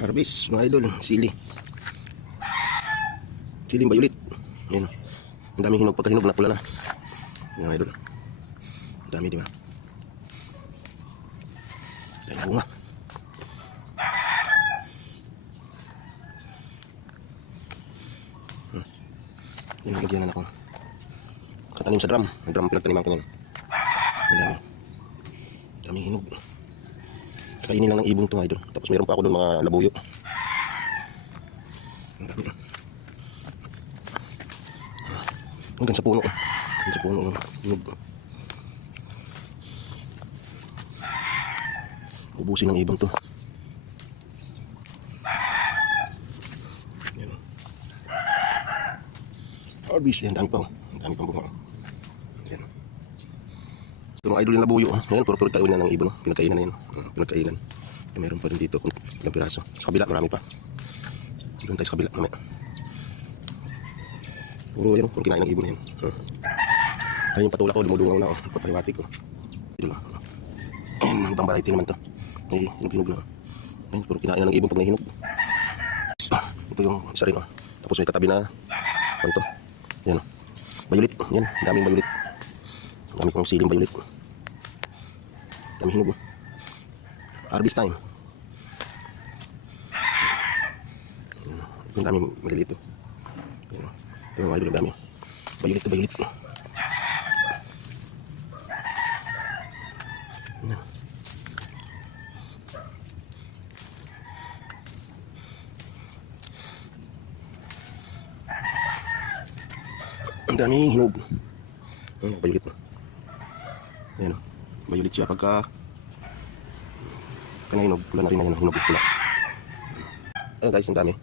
Harvest mga idol, sili. Siling violet. Yan. Ang daming hinog, pagkahinog na pula na. Yan mga idol. Ang dami, di ba? Dahil bunga. Yan, nalagyan na ako. Katanim sa drum. Ang drum pinagtaniman ko yan. Ang dami. Daming hinog. Kainin lang ng ibong ito mga idol. Tapos meron pa ako doon mga labuyo. Ang dami. Hanggang sa puno. Hanggang sa puno ng hinog. Ubusin ng ibon to. Yan. Harvest. Yan, dami pa. Ang dami pang bunga. Yan. Ito mga idol yung labuyo. Yan, puro kainan ng ibon. Pinagkainan na yan. Pinagkainan. Meron pa rin dito kung ilang piraso. Sa kabila, marami pa. Doon tayo sa kabila. Mamaya. Puro yan, puro kinain ng ibon yan. Ayun yung patula ko, dumudungaw na. Patayawati ko. Dito lang. Ayun, ang variety naman to. May hinog-hinog na. Ayun, puro kinain ng ibon pag nahinog. Ito yung isa rin. Tapos may katabi na. Ano to? Yan. Violet. Yan, daming violet. Dami kong siling violet. Daming hinog. Harvest time. Ito ang daming maliliit. Ito yung idol, ang dami. Violet to violet. Ang daming hinog. Violet. Ayan o. Violet siya pagka hinog, pula na rin na yun, hinog pula. Ayan guys, ang dami.